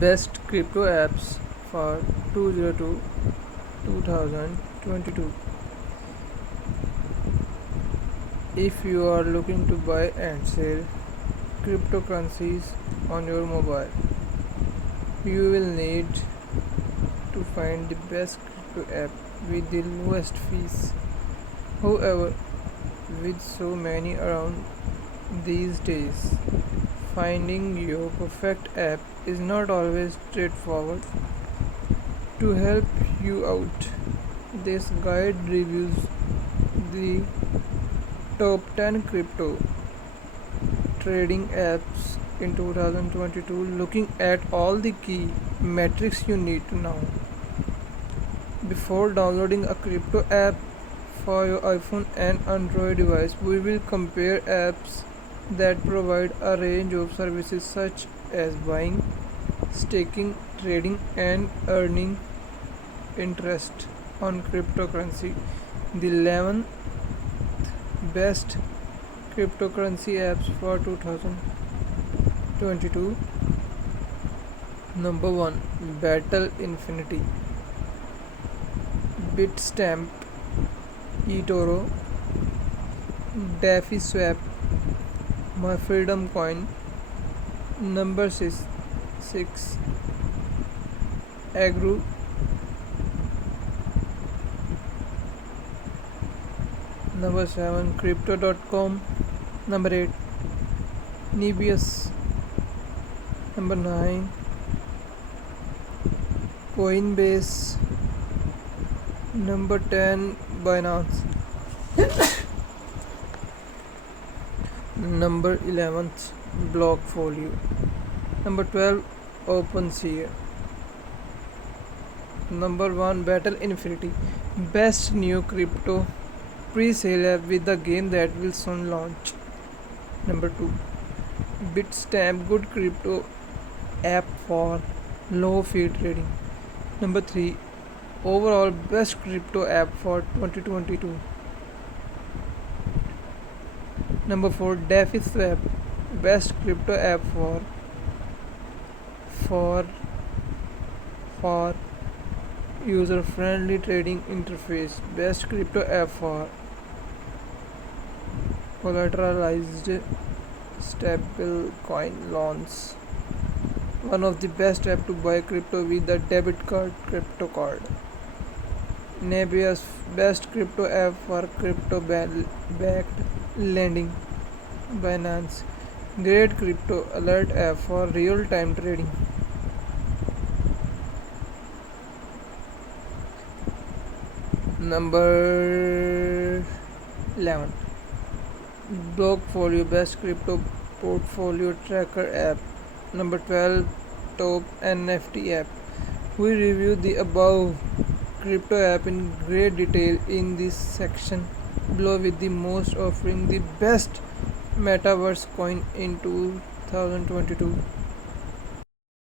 Best crypto apps for 2002 2022. If you are looking to buy and sell cryptocurrencies on your mobile, you will need to find the best crypto app with the lowest fees. However, with so many around these days, finding your perfect app is not always straightforward. To help you out, this guide reviews the top 10 crypto trading apps in 2022, looking at all the key metrics you need to know. Before downloading a crypto app for your iPhone and Android device, we will compare apps that provide a range of services such as buying, staking, trading, and earning interest on cryptocurrency. The 11 best cryptocurrency apps for 2022. Number 1, Battle Infinity, Bitstamp, eToro, DeFi My Freedom Coin. Number 6, Agro. Number 7, Crypto.com. Number 8, Nebius. Number 9, Coinbase. Number 10, Binance. Number 11, Blockfolio. Number 12, OpenSea. Number 1, Battle Infinity, best new crypto pre-sale app with the game that will soon launch. Number 2, Bitstamp, good crypto app for low fee trading. Number 3, overall best crypto app for 2022. Number 4, DeFi best crypto app for for user friendly trading interface. Best crypto app for collateralized stable coin loans. One of the best app to buy crypto with a debit card, crypto card. Nebius, best crypto app for crypto backed lending. Binance, great crypto alert app for real time trading. Number 11, Blockfolio, best crypto portfolio tracker app. Number 12, top NFT app. We review the above crypto app in great detail in this section below, with the most offering the best metaverse coin in 2022.